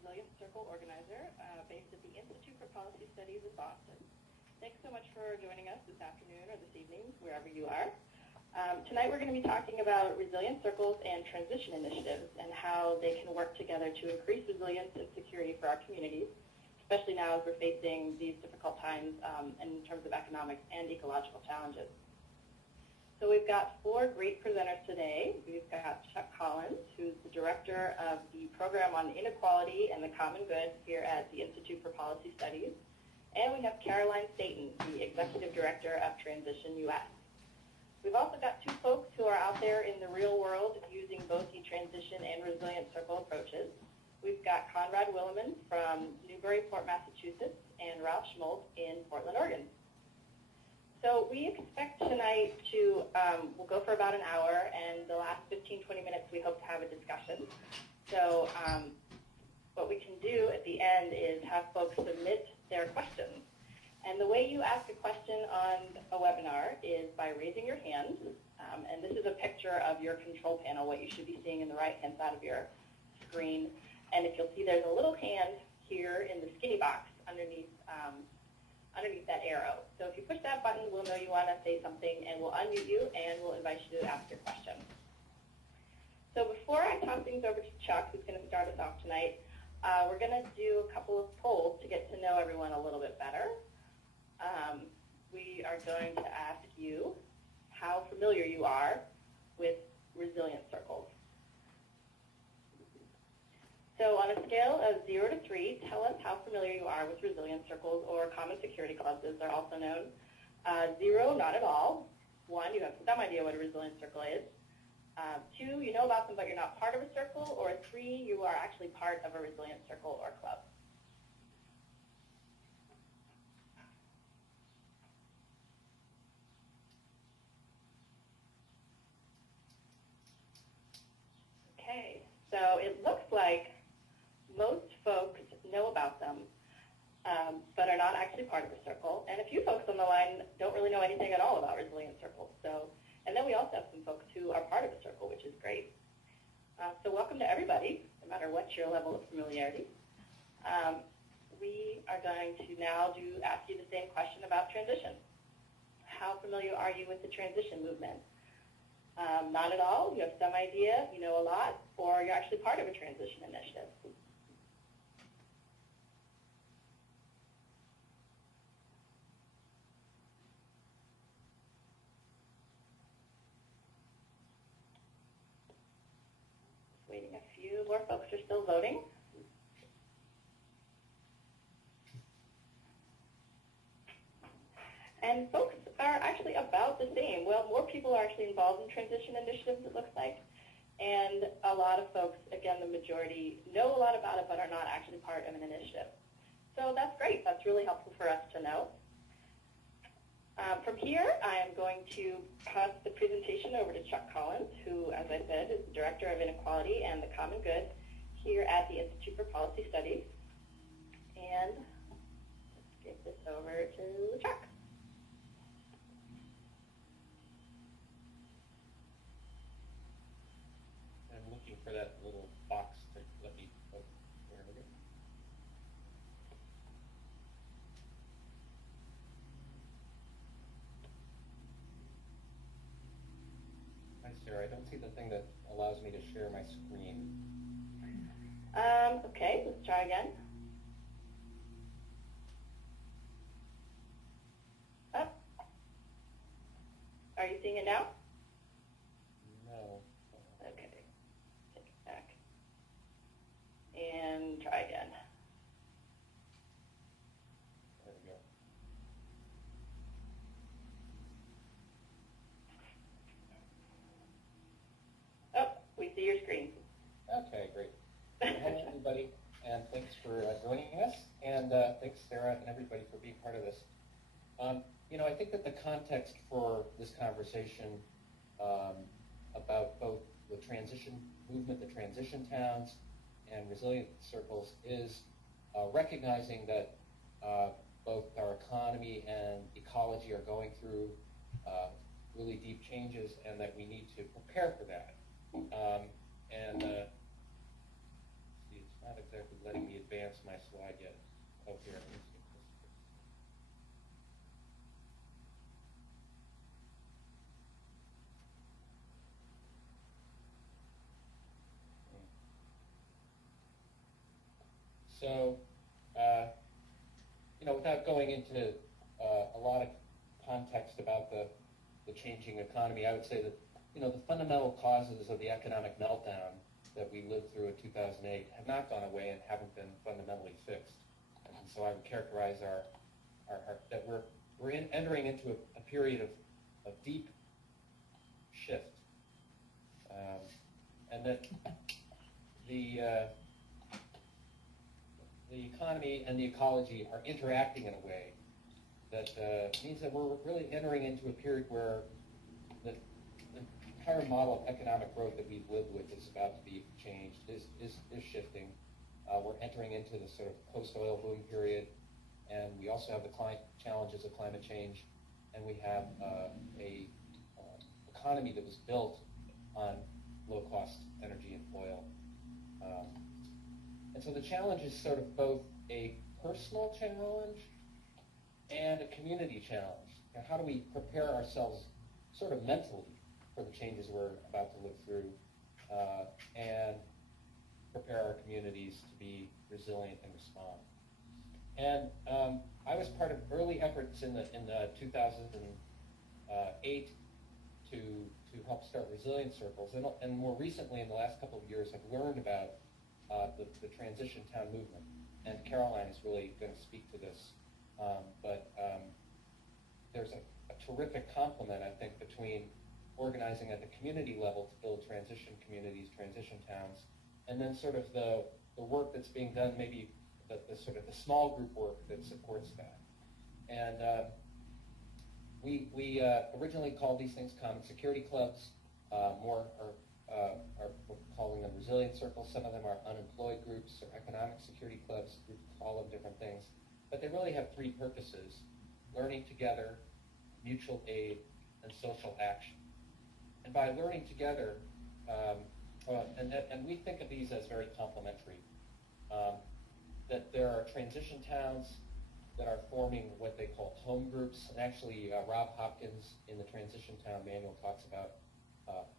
Resilient Circle organizer based at the Institute for Policy Studies in Boston. Thanks so much for joining us this afternoon or this evening, wherever you are. Tonight we're going to be talking about resilient circles and transition initiatives and how they can work together to increase resilience and security for our communities, especially now as we're facing these difficult times in terms of economic and ecological challenges. So we've got four great presenters today. We've got Chuck Collins, who's the director of the program on inequality and the common good here at the Institute for Policy Studies. And we have Caroline Staton, the executive director of Transition US. We've also got two folks who are out there in the real world using both the transition and resilient circle approaches. We've got Conrad Williman from Newburyport, Massachusetts, and Ralph Schmoltz in Portland, Oregon. So we expect tonight to, we'll go for about an hour, and the last 15, 20 minutes we hope to have a discussion. So what we can do at the end is have folks submit their questions. And the way you ask a question on a webinar is by raising your hand. And this is a picture of your control panel, what you should be seeing in the right-hand side of your screen. And if you'll see, there's a little hand here in the skinny box underneath that arrow. So if you push that button, we'll know you want to say something, and we'll unmute you, and we'll invite you to ask your question. So before I toss things over to Chuck, who's going to start us off tonight, we're going to do a couple of polls to get to know everyone a little bit better. We are going to ask you how familiar you are with resilient circles. So on a scale of 0 to 3, tell us how familiar you are with resilient circles, or common security clubs as they're also known. 0, not at all. 1, you have some idea what a resilient circle is. 2, you know about them but you're not part of a circle. Or 3, you are actually part of a resilient circle or club. Okay, so it looks like most folks know about them, but are not actually part of a circle. And a few folks on the line don't really know anything at all about resilient circles. And then we also have some folks who are part of a circle, which is great. So welcome to everybody, no matter what your level of familiarity. We are going to now ask you the same question about transition. How familiar are you with the transition movement? Not at all, you have some idea, you know a lot, or you're actually part of a transition initiative. Waiting a few more folks are still voting. And folks are actually about the same. Well, more people are actually involved in transition initiatives, it looks like. And a lot of folks, again, the majority, know a lot about it but are not actually part of an initiative. So that's great. That's really helpful for us to know. From here, I am going to pass the presentation over to Chuck Collins, who, as I said, is the Director of Inequality and the Common Good here at the Institute for Policy Studies. And let's give this over to Chuck. I'm looking for that little box to let me, oh, there we go. Hi, Sarah. I don't see the thing that allows me to share my screen. Okay, let's try again. Oh. Are you seeing it now? No. Okay, take it back. And try again. There we go. Oh, we see your screen. Okay, great. Hello, everybody, and thanks for joining us, and thanks, Sarah, and everybody for being part of this. You know, I think that the context for this conversation about both the transition movement, the transition towns, and resilient circles is recognizing that both our economy and ecology are going through really deep changes, and that we need to prepare for that. not exactly letting me advance my slide yet. Oh, here. Let me see. So, without going into a lot of context about the changing economy, I would say that, the fundamental causes of the economic meltdown that we lived through in 2008 have not gone away and haven't been fundamentally fixed. And so I would characterize that we're entering into a period of deep shift, and that the economy and the ecology are interacting in a way that means that we're really entering into a period where the entire model of economic growth that we've lived with is about to be changed, is shifting. We're entering into the sort of post-oil boom period, and we also have the challenges of climate change, and we have a economy that was built on low-cost energy and oil. And so the challenge is sort of both a personal challenge and a community challenge. And how do we prepare ourselves sort of mentally for the changes we're about to live through, and prepare our communities to be resilient and respond? And I was part of early efforts in the 2008 to help start resilience circles, and more recently in the last couple of years have learned about the transition town movement. And Caroline is really going to speak to this, but there's a terrific complement, I think, between organizing at the community level to build transition communities, transition towns, and then sort of the work that's being done, maybe the sort of the small group work that supports that. And we originally called these things common security clubs. More are calling them resilience circles. Some of them are unemployed groups or economic security clubs. Groups call them different things. But they really have three purposes: learning together, mutual aid, and social action. And by learning together, and we think of these as very complementary, that there are transition towns that are forming what they call home groups. And actually, Rob Hopkins in the Transition Town Manual talks about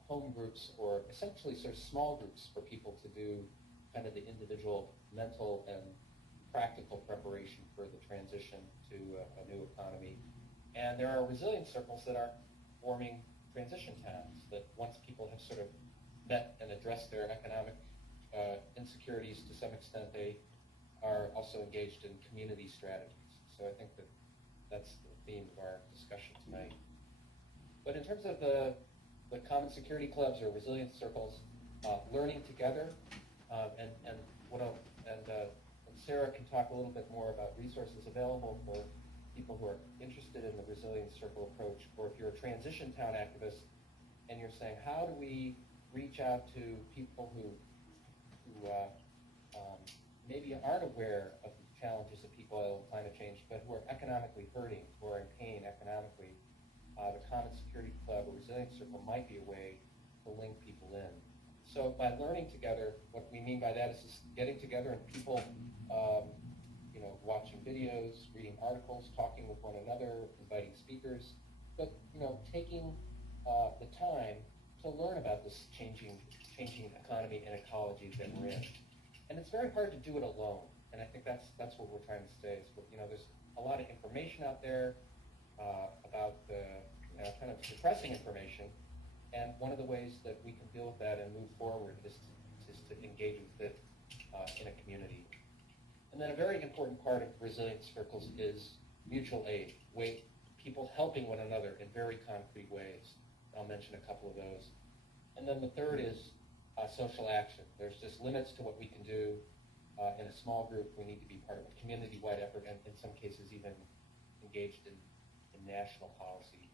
home groups, or essentially sort of small groups for people to do kind of the individual mental and practical preparation for the transition to a new economy. And there are resilience circles that are forming transition towns, that once people have sort of met and addressed their economic insecurities to some extent, they are also engaged in community strategies. So I think that that's the theme of our discussion tonight. But in terms of the common security clubs or resilience circles, learning together, and Sarah can talk a little bit more about resources available for people who are interested in the resilience circle approach, or if you're a transition town activist and you're saying, how do we reach out to people who maybe aren't aware of the challenges of peak oil and climate change, but who are economically hurting, who are in pain economically? The Common Security Club or Resilience Circle might be a way to link people in. So by learning together, what we mean by that is just getting together and people, watching videos, reading articles, talking with one another, inviting speakers, but taking the time to learn about this changing economy and ecology that we're in. And it's very hard to do it alone. And I think that's what we're trying to say. Is, there's a lot of information out there about the kind of depressing information, and one of the ways that we can deal with that and move forward is to engage with it in a community. And then a very important part of resilience circles is mutual aid, people helping one another in very concrete ways. I'll mention a couple of those. And then the third is social action. There's just limits to what we can do in a small group. We need to be part of a community-wide effort, and in some cases even engaged in national policy.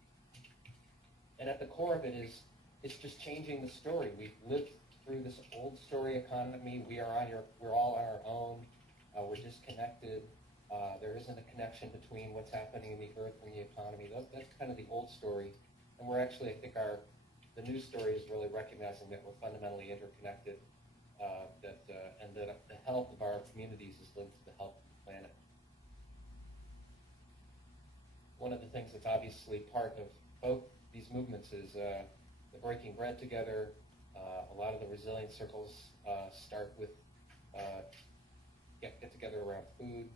And at the core of it is, it's just changing the story. We've lived through this old story economy. We're all on our own. We're disconnected. There isn't a connection between what's happening in the earth and the economy. That's kind of the old story. And we're actually, I think the new story is really recognizing that we're fundamentally interconnected, and that the health of our communities is linked to the health of the planet. One of the things that's obviously part of both these movements is the breaking bread together. A lot of the resilience circles start with get together around food.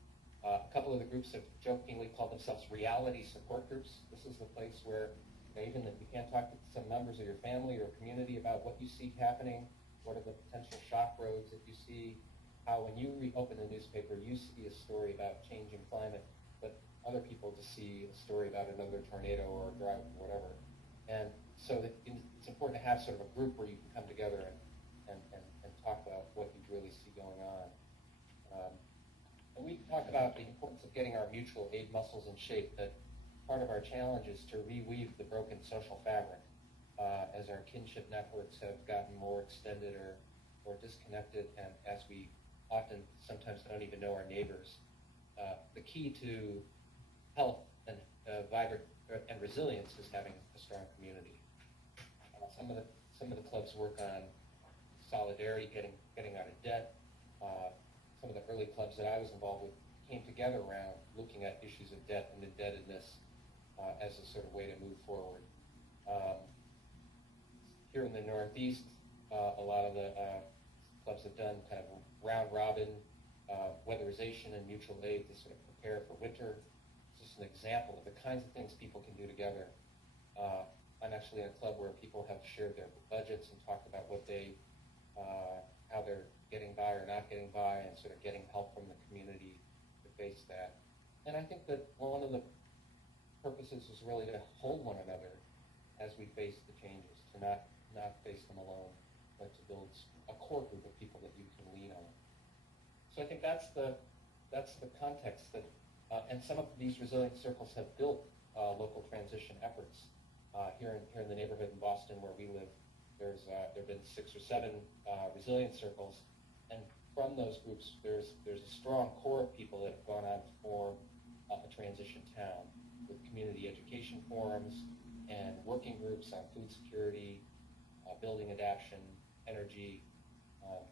A couple of the groups have jokingly called themselves reality support groups. This is the place where even if you can't talk to some members of your family or community about what you see happening, what are the potential shock roads that you see, how when you open the newspaper you see a story about changing climate, but other people just see a story about another tornado or a drought or whatever. And so it's important to have sort of a group where you can come together and talk about what you really see going on. And we talk about the importance of getting our mutual aid muscles in shape, that part of our challenge is to reweave the broken social fabric as our kinship networks have gotten more extended or disconnected, and as we often sometimes don't even know our neighbors. The key to health and vibrant and resilience is having a strong community. Some of the clubs work on solidarity, getting out of debt. Some of the early clubs that I was involved with came together around looking at issues of debt and indebtedness as a sort of way to move forward. Here in the Northeast, a lot of the clubs have done kind of round-robin weatherization and mutual aid to sort of prepare for winter. It's just an example of the kinds of things people can do together. I'm actually in a club where people have shared their budgets and talked about what how they're getting by or not getting by, and sort of getting help from the community to face that. And I think that one of the purposes is really to hold one another as we face the changes, to not face them alone, but to build a core group of people that you can lean on. So I think that's the context that, and some of these resilience circles have built local transition efforts. Here in the neighborhood in Boston where we live, there have been 6 or 7 resilience circles, and from those groups there's a strong core of people that have gone on to form a transition town with community education forums and working groups on food security, building adaptation, energy.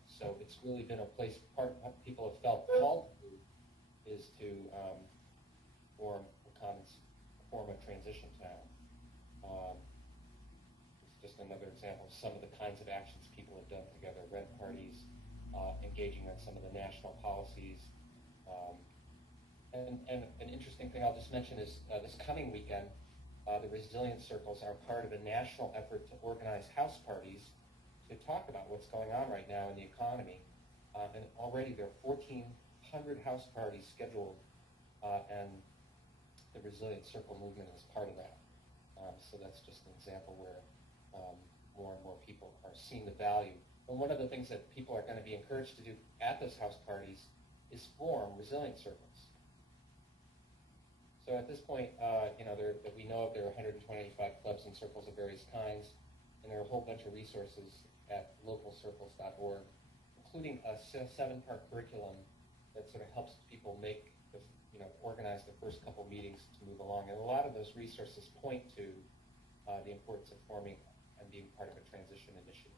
So it's really been a place, part of what people have felt called to is to form a transition town. It's just another example of some of the kinds of actions people have done together, rent parties, engaging on some of the national policies. And an interesting thing I'll just mention is this coming weekend, the resilience circles are part of a national effort to organize house parties to talk about what's going on right now in the economy. And already there are 1,400 house parties scheduled, and the resilience circle movement is part of that. So that's just an example where more and more people are seeing the value. And one of the things that people are going to be encouraged to do at those house parties is form resilience circles. So at this point, we know there are 125 clubs and circles of various kinds, and there are a whole bunch of resources at localcircles.org, including a 7-part curriculum that sort of helps people organize the first couple meetings to move along. And a lot of those resources point to the importance of forming and being part of a transition initiative.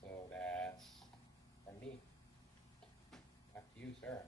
So that's from me. Back to you, Sarah.